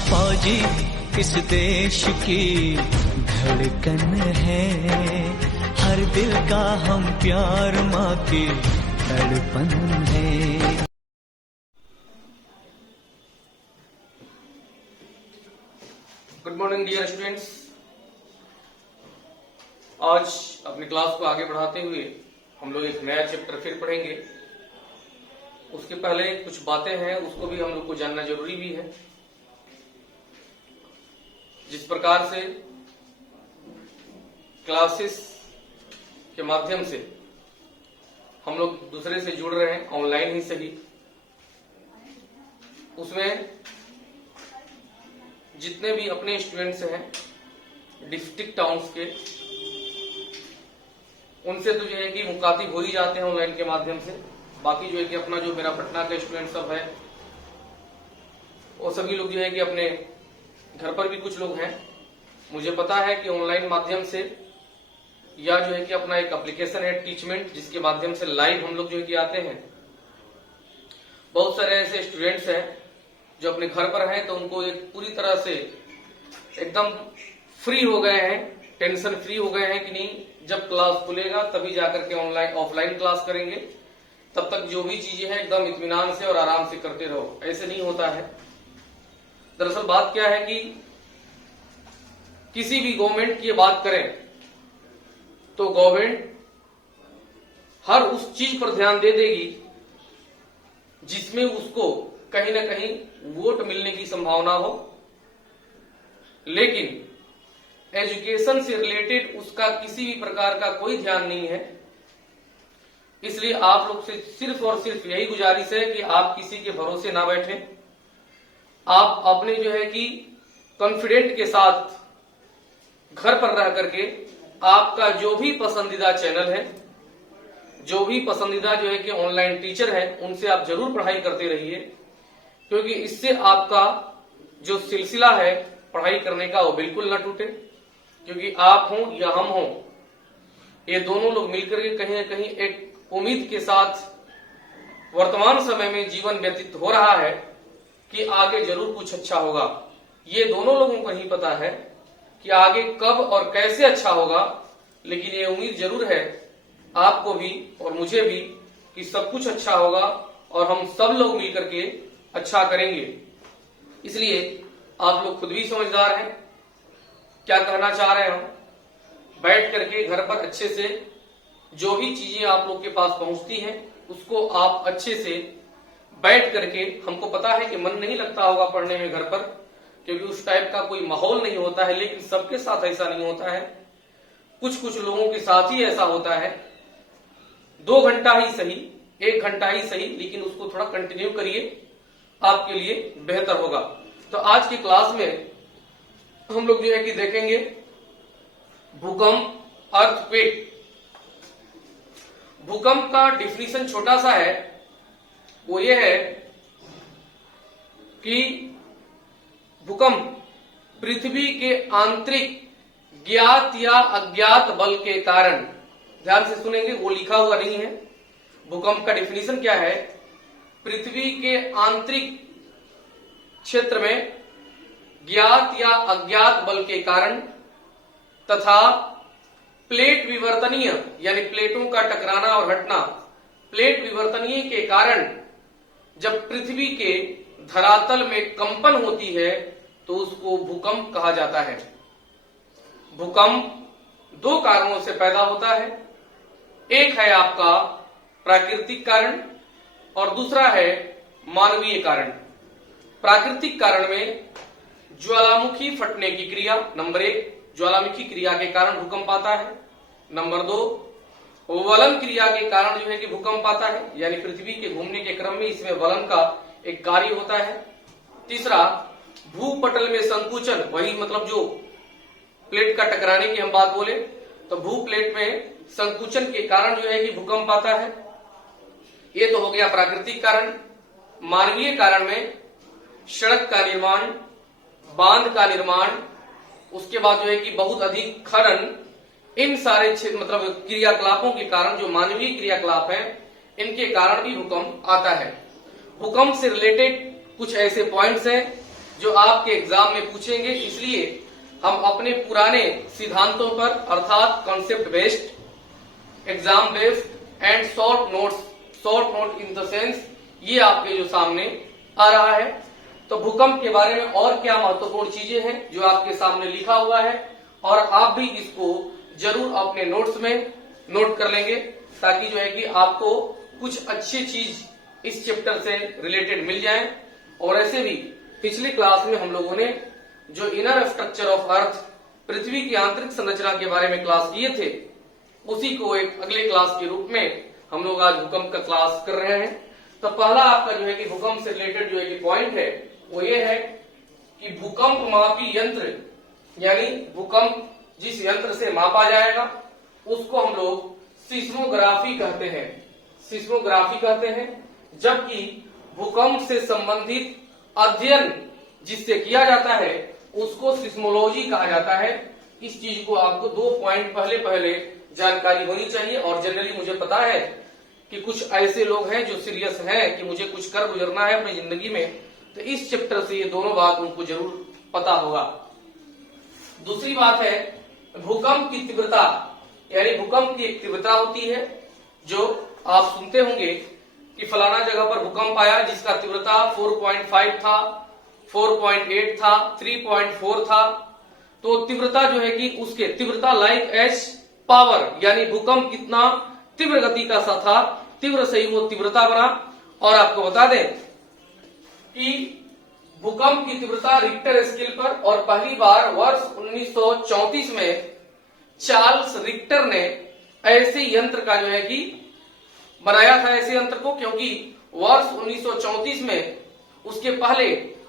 फौजी इस देश की धड़कन है, हर दिल का हम प्यार माँ की धड़पन है। Good morning dear students. आज अपनी क्लास को आगे बढ़ाते हुए हम लोग एक नया चैप्टर फिर पढ़ेंगे। उसके पहले कुछ बातें हैं, उसको भी हम लोग को जानना जरूरी भी है। जिस प्रकार से क्लासेस के माध्यम से हम लोग दूसरे से जुड़ रहे हैं, ऑनलाइन ही सही, उसमें जितने भी अपने स्टूडेंट्स हैं डिस्ट्रिक्ट टाउन्स के, उनसे तो जो है कि मुखातिब हो ही जाते हैं ऑनलाइन के माध्यम से। बाकी जो है कि अपना जो मेरा पटना का स्टूडेंट सब है, वो सभी लोग जो है कि अपने घर पर भी कुछ लोग हैं। मुझे पता है कि ऑनलाइन माध्यम से या जो है कि अपना एक एप्लीकेशन है टीचमेंट, जिसके माध्यम से लाइव हम लोग जो है कि आते हैं। बहुत सारे ऐसे स्टूडेंट्स हैं जो अपने घर पर हैं, तो उनको एक पूरी तरह से एकदम फ्री हो गए हैं, टेंशन फ्री हो गए हैं कि नहीं, जब क्लास खुलेगा तभी जाकर के ऑनलाइन ऑफलाइन क्लास करेंगे, तब तक जो भी चीजें हैं एकदम इत्मीनान से और आराम से करते रहो। ऐसे नहीं होता है। दरअसल बात क्या है कि किसी भी गवर्नमेंट की बात करें तो गवर्नमेंट हर उस चीज पर ध्यान दे देगी जिसमें उसको कहीं ना कहीं वोट मिलने की संभावना हो, लेकिन एजुकेशन से रिलेटेड उसका किसी भी प्रकार का कोई ध्यान नहीं है। इसलिए आप लोग से सिर्फ और सिर्फ यही गुजारिश है कि आप किसी के भरोसे ना बैठें। आप अपने जो है कि कॉन्फिडेंट के साथ घर पर रह करके आपका जो भी पसंदीदा चैनल है, जो भी पसंदीदा जो है कि ऑनलाइन टीचर है, उनसे आप जरूर पढ़ाई करते रहिए, क्योंकि इससे आपका जो सिलसिला है पढ़ाई करने का वो बिल्कुल ना टूटे। क्योंकि आप हों या हम हों, ये दोनों लोग मिलकर के कहीं ना कहीं एक उम्मीद के साथ वर्तमान समय में जीवन व्यतीत हो रहा है कि आगे जरूर कुछ अच्छा होगा। ये दोनों लोगों को नहीं पता है कि आगे कब और कैसे अच्छा होगा, लेकिन ये उम्मीद जरूर है आपको भी और मुझे भी कि सब कुछ अच्छा होगा और हम सब लोग मिलकर के अच्छा करेंगे। इसलिए आप लोग खुद भी समझदार हैं, क्या कहना चाह रहे हैं हम। बैठ करके घर पर अच्छे से जो भी चीजें आप लोग के पास पहुंचती हैं उसको आप अच्छे से बैठ करके, हमको पता है कि मन नहीं लगता होगा पढ़ने में घर पर, क्योंकि उस टाइप का कोई माहौल नहीं होता है, लेकिन सबके साथ ऐसा नहीं होता है। कुछ कुछ लोगों के साथ ही ऐसा होता है। 2 घंटा ही सही, 1 घंटा ही सही, लेकिन उसको थोड़ा कंटिन्यू करिए, आपके लिए बेहतर होगा। तो आज की क्लास में हम लोग जो है कि देखेंगे भूकंप, अर्थक्वेक। भूकंप का डिफिनीशन छोटा सा है, वो ये है कि भूकंप पृथ्वी के आंतरिक ज्ञात या अज्ञात बल के कारण, ध्यान से सुनेंगे, वो लिखा हुआ नहीं है। भूकंप का डिफिनीशन क्या है? पृथ्वी के आंतरिक क्षेत्र में ज्ञात या अज्ञात बल के कारण तथा प्लेट विवर्तनीय यानी प्लेटों का टकराना और हटना, प्लेट विवर्तनीय के कारण जब पृथ्वी के धरातल में कंपन होती है तो उसको भूकंप कहा जाता है। भूकंप 2 कारणों से पैदा होता है। एक है आपका प्राकृतिक कारण और दूसरा है मानवीय कारण। प्राकृतिक कारण में ज्वालामुखी फटने की क्रिया, नंबर 1, ज्वालामुखी क्रिया के कारण भूकंप आता है। नंबर 2, वलन क्रिया के कारण जो है कि भूकंप आता है, यानी पृथ्वी के घूमने के क्रम में इसमें वलन का एक कार्य होता है। तीसरा, भूपटल में संकुचन, वही मतलब जो प्लेट का टकराने की हम बात बोले तो भूप्लेट में संकुचन के कारण जो है कि भूकंप आता है। ये तो हो गया प्राकृतिक कारण। मानवीय कारण में सड़क का निर्माण, बांध का निर्माण, उसके बाद जो है कि बहुत अधिक खनन, इन सारे मतलब क्रियाकलापों के कारण, जो मानवीय क्रियाकलाप हैं, इनके कारण भी भूकंप आता है। भूकंप से रिलेटेड कुछ ऐसे पॉइंट्स हैं जो आपके एग्जाम में पूछेंगे, इसलिए हम अपने पुराने सिद्धांतों पर अर्थात concept based, exam based and short note in the sense, ये आपके जो सामने आ रहा है। तो भूकंप के बारे में और क्या महत्वपूर्ण चीजें हैं जो आपके सामने लिखा हुआ है, और आप भी इसको जरूर अपने नोट्स में नोट कर लेंगे, ताकि जो है कि आपको कुछ अच्छी चीज इस चैप्टर से रिलेटेड मिल जाए। और ऐसे भी पिछली क्लास में हम लोगों ने जो इनर स्ट्रक्चर ऑफ अर्थ, पृथ्वी की आंतरिक संरचना के बारे में क्लास किए थे, उसी को एक अगले क्लास के रूप में हम लोग आज भूकंप का क्लास कर रहे हैं। तो पहला आपका जो है कि भूकंप से रिलेटेड जो है कि पॉइंट है वो ये है कि भूकंप मापी यंत्र, यानी भूकंप जिस यंत्र से मापा जाएगा उसको हम लोग सिस्मोग्राफी कहते हैं, सिस्मोग्राफी कहते हैं। जबकि भूकंप से संबंधित अध्ययन जिससे किया जाता है उसको सिस्मोलॉजी कहा जाता है। इस चीज को आपको 2 पॉइंट पहले जानकारी होनी चाहिए। और जनरली मुझे पता है कि कुछ ऐसे लोग हैं जो सीरियस हैं कि मुझे कुछ कर गुजरना है अपनी जिंदगी में, तो इस चैप्टर से ये दोनों बात उनको जरूर पता होगा। दूसरी बात है भूकंप की तीव्रता, यानी भूकंप की एक तीव्रता होती है जो आप सुनते होंगे कि फलाना जगह पर भूकंप आया जिसका तीव्रता 4.5 था, 4.8 था, 3.4 था। तो तीव्रता जो है कि उसके तीव्रता लाइक एज पावर, यानी भूकंप कितना तीव्र गति का सा था, तीव्र से ही वो तीव्रता बना। और आपको बता दें कि भूकंप की तीव्रता रिक्टर स्केल पर, और पहली बार वर्ष 1934 में चार्ल्स रिक्टर ने ऐसे यंत्र का जो है कि बनाया था, ऐसे यंत्र को, क्योंकि वर्ष 1934 में उसके पहले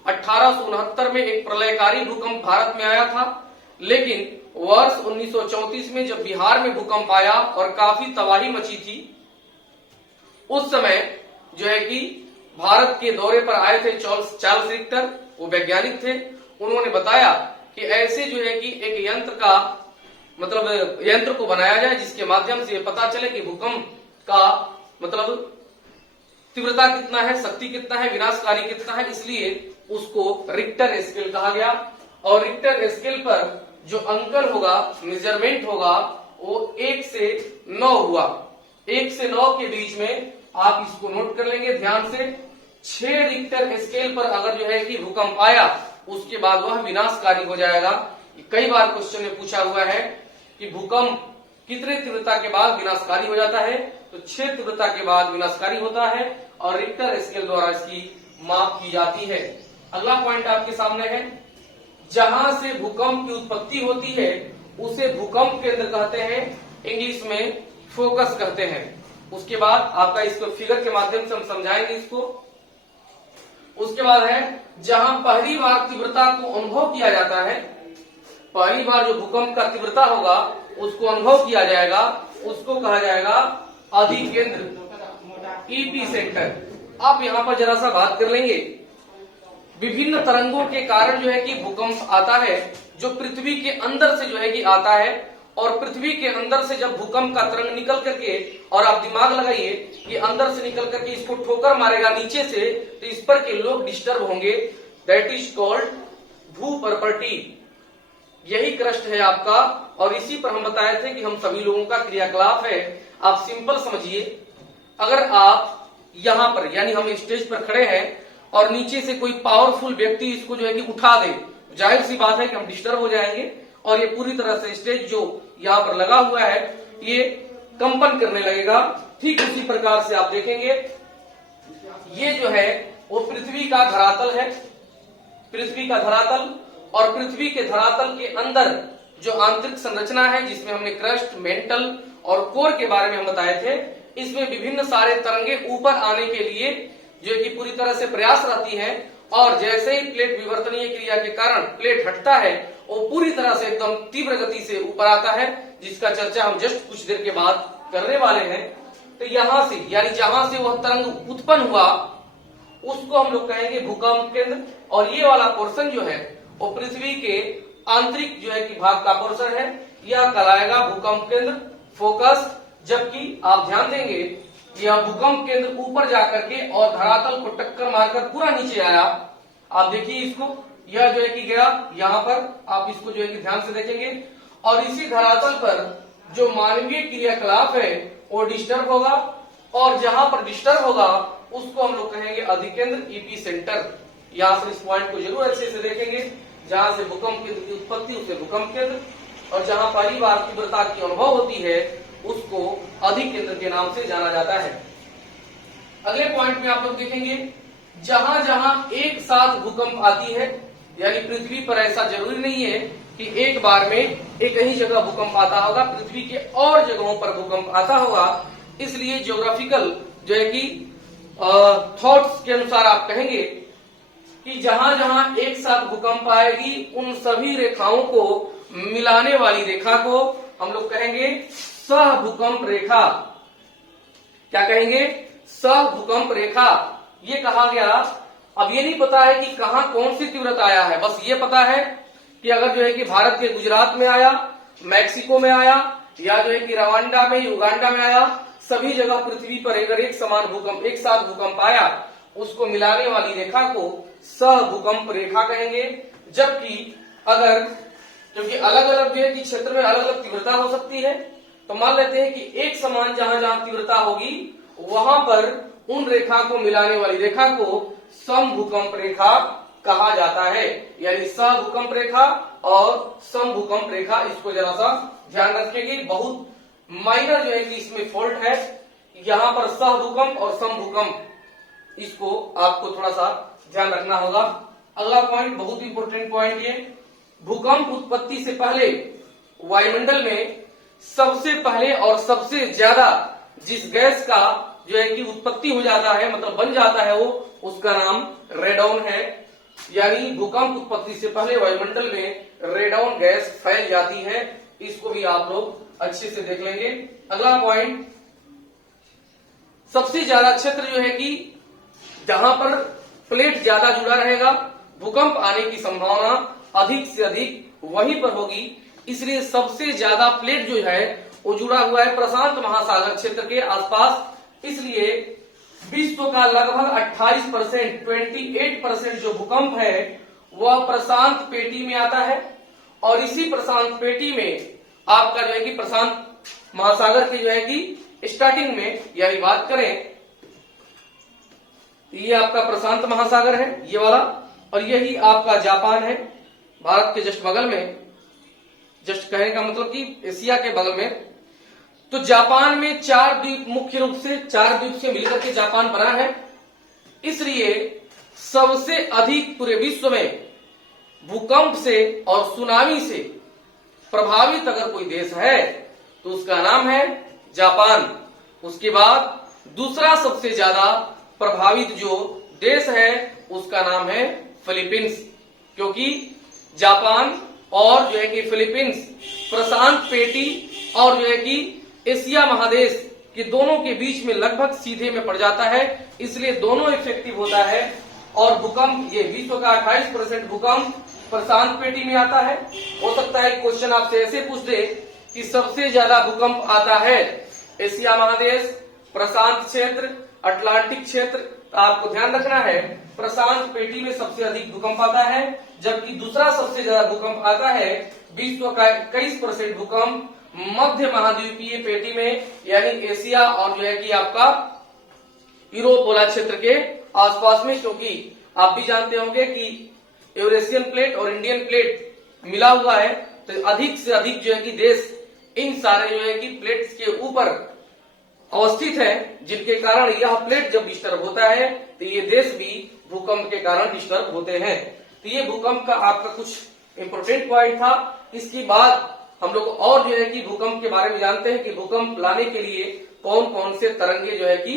1869 में एक प्रलयकारी भूकंप भारत में आया था। लेकिन वर्ष 1934 में जब बिहार में भूकंप आया और काफी तबाही मची थी, उस समय जो है कि भारत के दौरे पर आए थे चार्ल्स रिक्टर, वो वैज्ञानिक थे। उन्होंने बताया कि ऐसे जो है कि एक यंत्र का मतलब यंत्र को बनाया जाए जिसके माध्यम से पता चले कि भूकंप का मतलब तीव्रता कितना है, शक्ति कितना है, विनाशकारी कितना है। इसलिए उसको रिक्टर स्केल कहा गया। और रिक्टर स्केल पर जो अंकन होगा, मेजरमेंट होगा, वो 1 से 9 हुआ। 1 से 9 के बीच में आप इसको नोट कर लेंगे ध्यान से। 6 रिक्टर स्केल पर अगर जो है कि भूकंप आया उसके बाद वह विनाशकारी हो जाएगा। कई बार क्वेश्चन में पूछा हुआ है कि भूकंप कितने तीव्रता के बाद विनाशकारी हो जाता है, तो 6 तीव्रता के बाद विनाशकारी होता है और रिक्टर स्केल द्वारा इसकी माप की जाती है। अगला पॉइंट आपके सामने है, जहां से भूकंप की उत्पत्ति होती है उसे भूकंप केंद्र कहते हैं, इंग्लिश में फोकस कहते हैं। उसके बाद आपका इसको फिगर के माध्यम से हम समझाएंगे इसको। उसके बाद है जहां पहली बार तीव्रता को अनुभव किया जाता है, पहली बार जो भूकंप का तीव्रता होगा उसको अनुभव किया जाएगा, उसको कहा जाएगा अधिकेंद्र, ईपी सेंटर। आप यहाँ पर जरा सा बात कर लेंगे, विभिन्न तरंगों के कारण जो है कि भूकंप आता है, जो पृथ्वी के अंदर से जो है कि आता है। और पृथ्वी के अंदर से जब भूकंप का तरंग निकल करके, और आप दिमाग लगाइए कि अंदर से निकल करके इसको ठोकर मारेगा नीचे से, तो इस पर के लोग डिस्टर्ब होंगे। दैट इज कॉल्ड भूपर्पटी। यही क्रस्ट है आपका, और इसी पर हम बताए थे कि हम सभी लोगों का क्रियाकलाप है। आप सिंपल समझिए, अगर आप यहाँ पर यानी हम स्टेज पर खड़े हैं और नीचे से कोई पावरफुल व्यक्ति इसको जो है कि उठा दे, जाहिर सी बात है कि हम डिस्टर्ब हो जाएंगे और ये पूरी तरह से स्टेज जो यहाँ पर लगा हुआ है ये कंपन करने लगेगा। ठीक उसी प्रकार से आप देखेंगे ये जो है वो पृथ्वी का धरातल है, पृथ्वी का धरातल। और पृथ्वी के धरातल के अंदर जो आंतरिक संरचना है जिसमें हमने क्रस्ट, मेंटल और कोर के बारे में हम बताए थे, इसमें विभिन्न सारे तरंगे ऊपर आने के लिए जो कि पूरी तरह से प्रयास रहती है। और जैसे ही प्लेट विवर्तनीय क्रिया के कारण प्लेट हटता है वो पूरी तरह से एकदम तीव्र गति से ऊपर आता है, जिसका चर्चा हम जस्ट कुछ देर के बाद करने वाले हैं। तो यहाँ से यानी जहां से वह तरंग उत्पन्न हुआ उसको हम लोग कहेंगे भूकंप केंद्र। और ये वाला पोर्शन जो है वो पृथ्वी के आंतरिक जो है कि भाग का पोर्शन है, यह कहलाएगा भूकंप केंद्र, फोकस। जबकि आप ध्यान देंगे यह भूकंप केंद्र ऊपर जाकर के और धरातल को टक्कर मारकर पूरा नीचे आया। आप देखिए इसको, यह जो है कि गया यहाँ पर, आप इसको जो है कि ध्यान से देखेंगे, और इसी धरातल पर जो मानवीय क्रियाकलाप है वो डिस्टर्ब होगा, और जहां पर डिस्टर्ब होगा उसको हम लोग कहेंगे अधिकेंद्र ईपी सेंटर। यहाँ पर इस पॉइंट को जरूर अच्छे से देखेंगे, जहां से भूकंप केंद्र की उत्पत्ति उसे भूकंप केंद्र, और जहां पहली बार तीव्रता की अनुभव होती है उसको अधिकेंद्र के नाम से जाना जाता है। अगले पॉइंट में आप लोग देखेंगे, जहां जहां एक साथ भूकंप आती है, यानी पृथ्वी पर ऐसा जरूरी नहीं है कि एक बार में एक ही जगह भूकंप आता होगा, पृथ्वी के और जगहों पर भूकंप आता होगा। इसलिए ज्योग्राफिकल जो है कि थॉट्स के अनुसार आप कहेंगे कि जहां जहां एक साथ भूकंप आएगी उन सभी रेखाओं को मिलाने वाली रेखा को हम लोग कहेंगे सह भूकंप रेखा। क्या कहेंगे? सह भूकंप रेखा। ये कहा गया। अब ये नहीं पता है कि कहां कौन सी तीव्रता आया है, बस ये पता है कि अगर जो है कि भारत के गुजरात में आया, मैक्सिको में आया, या जो है कि रवांडा में, युगांडा में आया, सभी जगह पृथ्वी पर अगर एक समान भूकंप, एक साथ भूकंप आया, उसको मिलाने वाली रेखा को सह भूकंप रेखा कहेंगे। जबकि अगर, क्योंकि अलग अलग जो है कि क्षेत्र में अलग अलग तीव्रता हो सकती है, तो मान लेते हैं कि एक समान जहां जहां तीव्रता होगी वहां पर उन रेखा को मिलाने वाली रेखा को सम भूकंप रेखा कहा जाता है। यानी सह भूकंप रेखा और सम भूकंप रेखा, इसको जरा सा ध्यान रखिएगा। बहुत माइनर जो है कि इसमें फॉल्ट है, यहाँ पर सह भूकंप और सम भूकंप, इसको आपको थोड़ा सा ध्यान रखना होगा। अगला पॉइंट बहुत इंपॉर्टेंट पॉइंट, ये भूकंप उत्पत्ति से पहले वायुमंडल में सबसे पहले और सबसे ज्यादा जिस गैस का जो है कि उत्पत्ति हो जाता है, मतलब बन जाता है, वो उसका नाम रेडॉन है। यानी भूकंप उत्पत्ति से पहले वायुमंडल में रेडॉन गैस फैल जाती है। इसको भी आप लोग अच्छे से देख लेंगे। अगला पॉइंट, सबसे ज्यादा क्षेत्र जो है कि जहां पर प्लेट ज्यादा जुड़ा रहेगा, भूकंप आने की संभावना अधिक से अधिक वहीं पर होगी। इसलिए सबसे ज्यादा प्लेट जो है वो जुड़ा हुआ है प्रशांत महासागर क्षेत्र के आसपास। इसलिए विश्व का लगभग 28%, 28% जो भूकंप है वह प्रशांत पेटी में आता है। और इसी प्रशांत पेटी में आपका जो है कि प्रशांत महासागर की जो है कि स्टार्टिंग में, यानी बात करें, ये आपका प्रशांत महासागर है ये वाला, और यही आपका जापान है, भारत के जस्ट बगल में, जस्ट कहने का मतलब कि एशिया के बगल में। तो जापान में 4 द्वीप, मुख्य रूप से 4 द्वीप से मिलकर के जापान बना है। इसलिए सबसे अधिक पूरे विश्व में भूकंप से और सुनामी से प्रभावित अगर कोई देश है तो उसका नाम है जापान। उसके बाद दूसरा सबसे ज्यादा प्रभावित जो देश है उसका नाम है फिलीपींस, क्योंकि जापान और जो है कि फिलीपींस प्रशांत पेटी और जो है कि एशिया महादेश के दोनों के बीच में लगभग सीधे में पड़ जाता है। इसलिए दोनों इफेक्टिव होता है। और भूकंप, ये विश्व का 28% भूकंप प्रशांत पेटी में आता है। हो सकता है क्वेश्चन आपसे ऐसे पूछ दे कि सबसे ज्यादा भूकंप आता है एशिया महादेश, प्रशांत क्षेत्र, अटलांटिक क्षेत्र। तो आपको ध्यान रखना है प्रशांत पेटी में सबसे अधिक भूकंप आता है, जबकि दूसरा सबसे ज्यादा भूकंप आता है विश्व का 21% भूकंप मध्य महाद्वीपीय पेटी में, यानी एशिया और जो है कि आपका यूरोप वाला क्षेत्र के आसपास में। क्योंकि आप भी जानते होंगे कि यूरेशियन प्लेट और इंडियन प्लेट मिला हुआ है, तो अधिक से अधिक जो है कि देश इन सारे जो है कि प्लेट्स के ऊपर अवस्थित है, जिनके कारण यह प्लेट जब डिस्टर्ब होता है तो ये देश भी भूकंप के कारण डिस्टर्ब होते हैं। तो ये भूकंप का आपका कुछ इंपोर्टेंट पॉइंट था। इसके बाद हम लोग और जो है कि भूकंप के बारे में जानते हैं कि भूकंप लाने के लिए कौन कौन से तरंगे जो है कि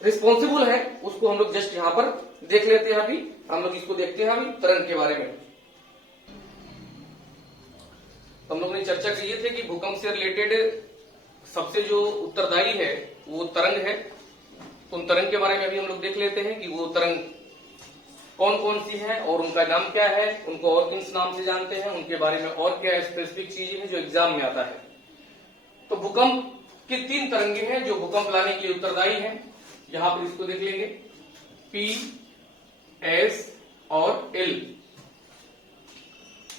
रिस्पॉन्सिबल है, उसको हम लोग जस्ट यहाँ पर देख लेते हैं। अभी हम लोग इसको देखते हैं अभी तरंग के बारे में। हम लोग ने चर्चा की थे कि भूकंप से रिलेटेड सबसे जो उत्तरदायी है वो तरंग है। उन तरंग के बारे में अभी हम लोग देख लेते हैं कि वो तरंग कौन कौन सी है और उनका नाम क्या है, उनको और किस नाम से जानते हैं, उनके बारे में और क्या स्पेसिफिक चीजें हैं जो एग्जाम में आता है। तो भूकंप की 3 तरंगे हैं जो भूकंप लाने के लिए उत्तरदायी हैं। यहां पर इसको देख लेंगे, P, S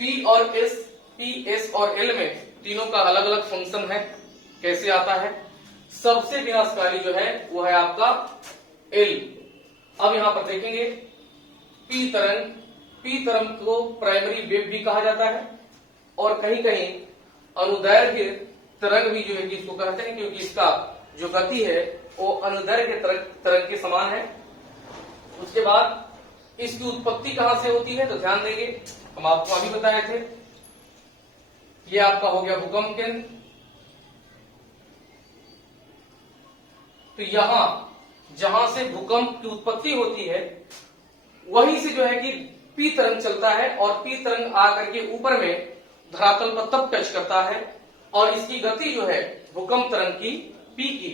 पी एस और एल में तीनों का अलग अलग फंक्शन है, कैसे आता है। सबसे विनाशकारी जो है वो है आपका एल। अब यहां पर देखेंगे पी तरंग को प्राइमरी वेव भी कहा जाता है और कहीं कहीं अनुदैर्घ्य तरंग भी जो है कि इसको कहते हैं, क्योंकि इसका जो गति है वो अनुदैर्घ्य तरंग के समान है। उसके बाद इसकी उत्पत्ति कहां से होती है तो ध्यान देंगे, हम आपको अभी बताए थे, ये आपका हो गया भूकंप केंद्र। तो यहां जहां से भूकंप की उत्पत्ति होती है वहीं से जो है कि पी तरंग चलता है और पी तरंग आकर के ऊपर में धरातल पर तब टच करता है और इसकी गति जो है भूकंप तरंग की पी की,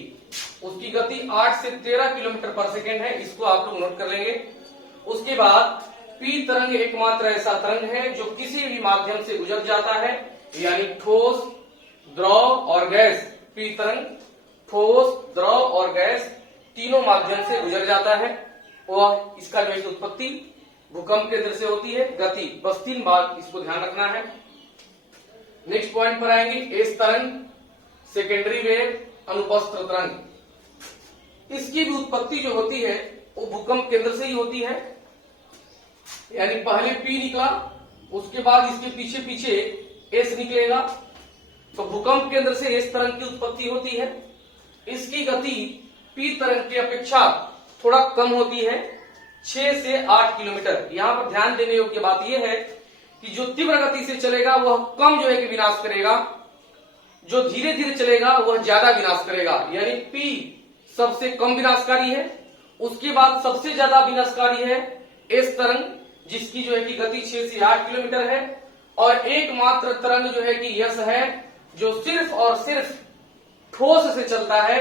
उसकी गति 8 से 13 किलोमीटर पर सेकेंड है। इसको आप लोग नोट कर लेंगे। उसके बाद पी तरंग एकमात्र ऐसा तरंग है जो किसी भी माध्यम से गुजर जाता है, यानी ठोस, द्रव और गैस। पी तरंग ठोस, द्रव और गैस तीनों माध्यम से गुजर जाता है और इसका जो है उत्पत्ति भूकंप केंद्र से होती है। गति बस 3 बार इसको ध्यान रखना है। नेक्स्ट पॉइंट पर आएंगे एस तरंग, सेकेंडरी वेव, अनुपस्थ तरंग। इसकी भी उत्पत्ति जो होती है वो भूकंप केंद्र से ही होती है, यानी पहले पी निकला, उसके बाद इसके पीछे पीछे एस निकलेगा, तो भूकंप केंद्र से एस तरंग की उत्पत्ति होती है। इसकी गति पी तरंग की अपेक्षा थोड़ा कम होती है, 6 से 8 किलोमीटर। यहां पर ध्यान देने योग्य बात यह है कि जो तीव्र गति से चलेगा वह कम जो है कि विनाश करेगा, जो धीरे धीरे चलेगा वह ज्यादा विनाश करेगा। यानी पी सबसे कम विनाशकारी है, उसके बाद सबसे ज्यादा विनाशकारी है एस तरंग, जिसकी जो है कि गति 6 से 8 किलोमीटर है। और एकमात्र तरंग जो है कि यस है जो सिर्फ और सिर्फ ठोस से चलता है,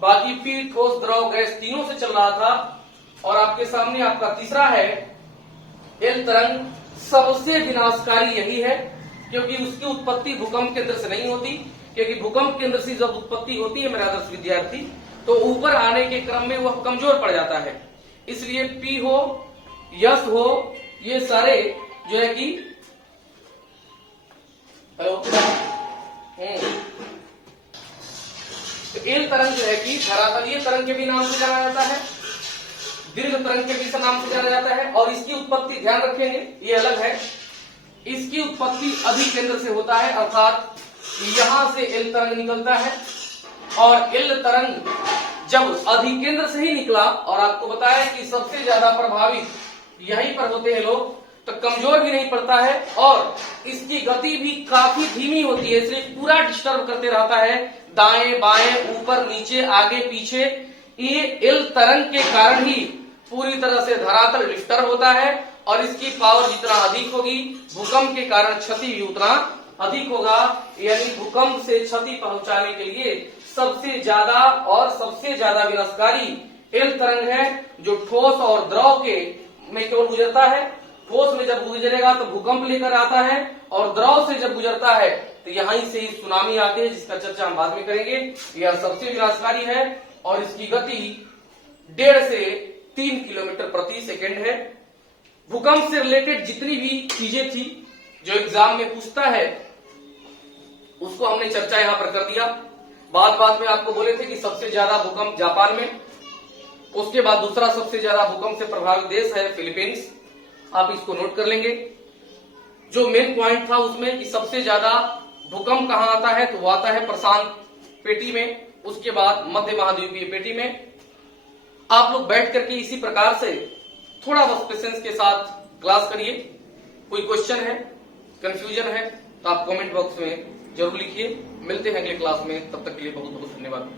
बाकी पी ठोस, द्रव, गैस तीनों से चल रहा था। और आपके सामने आपका तीसरा है एल तरंग। सबसे विनाशकारी यही है क्योंकि उसकी उत्पत्ति भूकंप केंद्र से नहीं होती, क्योंकि भूकंप केंद्र से जब उत्पत्ति होती है मेरा आदर्श विद्यार्थी तो ऊपर आने के क्रम में वह कमजोर पड़ जाता है। इसलिए पी हो, यस हो, ये सारे जो है कि तो एल तरंग जो है कि धरातलीय तरंग के भी नाम से जाना जाता है, दीर्घ तरंग के भी नाम से जाना जाता है। और इसकी उत्पत्ति ध्यान रखेंगे ये अलग है, इसकी उत्पत्ति अधिकेंद्र से होता है, अर्थात यहां से एल तरंग निकलता है और एल तरंग जब अधिकेंद्र से ही निकला, और आपको बताया कि सबसे ज्यादा प्रभावित यहीं पर होते हैं लोग, तो कमजोर भी नहीं पड़ता है और इसकी गति भी काफी धीमी होती है, इसलिए पूरा डिस्टर्ब करते रहता है, दाएं बाएं, ऊपर नीचे, आगे पीछे। ये एल तरंग के कारण ही पूरी तरह से धरातल डिस्टर्ब होता है और इसकी पावर जितना अधिक होगी भूकंप के कारण क्षति भी उतना अधिक होगा। यानी भूकंप से क्षति पहुंचाने के लिए सबसे ज्यादा विनाशकारी एल तरंग है, जो ठोस और द्रव के में केवल गुजरता है। ठोस में जब गुजरेगा तो भूकंप लेकर आता है और द्रव से जब गुजरता है तो यहीं से ही सुनामी आती है, जिसका चर्चा हम बाद में करेंगे। यह सबसे विनाशकारी है और इसकी गति 1.5 से 3 किलोमीटर प्रति सेकेंड है। भूकंप से रिलेटेड जितनी भी चीजें थी जो एग्जाम में पूछता है उसको हमने चर्चा यहां पर कर दिया। बाद में आपको बोले थे कि सबसे ज्यादा भूकंप जापान में, उसके बाद दूसरा सबसे ज्यादा भूकंप से प्रभावित देश है फिलीपींस। आप इसको नोट कर लेंगे। जो मेन पॉइंट था उसमें कि सबसे ज्यादा भूकंप कहां आता है तो वो आता है प्रशांत पेटी में, उसके बाद मध्य महाद्वीपीय पेटी में। आप लोग बैठ करके इसी प्रकार से थोड़ा बस पेशेंस के साथ क्लास करिए। कोई क्वेश्चन है, कंफ्यूजन है तो आप कमेंट बॉक्स में जरूर लिखिए। मिलते हैं अगले क्लास में, तब तक के लिए बहुत बहुत धन्यवाद।